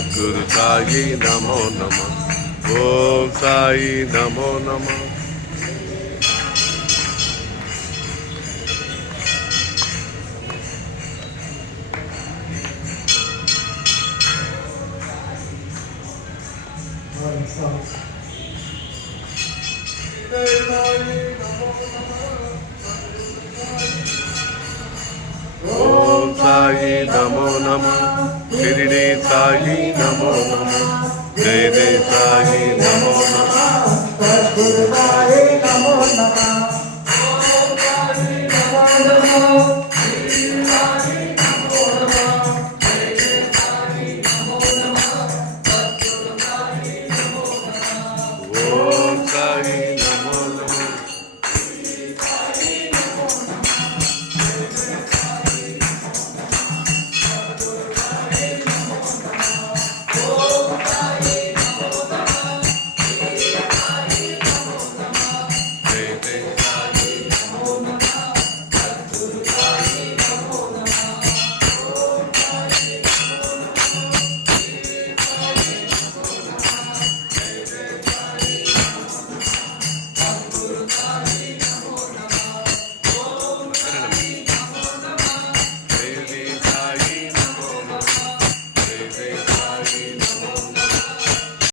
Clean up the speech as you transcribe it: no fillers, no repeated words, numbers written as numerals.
सद्गुरु साई नमो नमः। ओम साई नमो नमः। ओम साई नमो नमः। शिरडी साई नमो नमः। जय जय साई नमो नमः। सद्गुरु साई नमो नमः। ओम साई नमो नमः। जय जय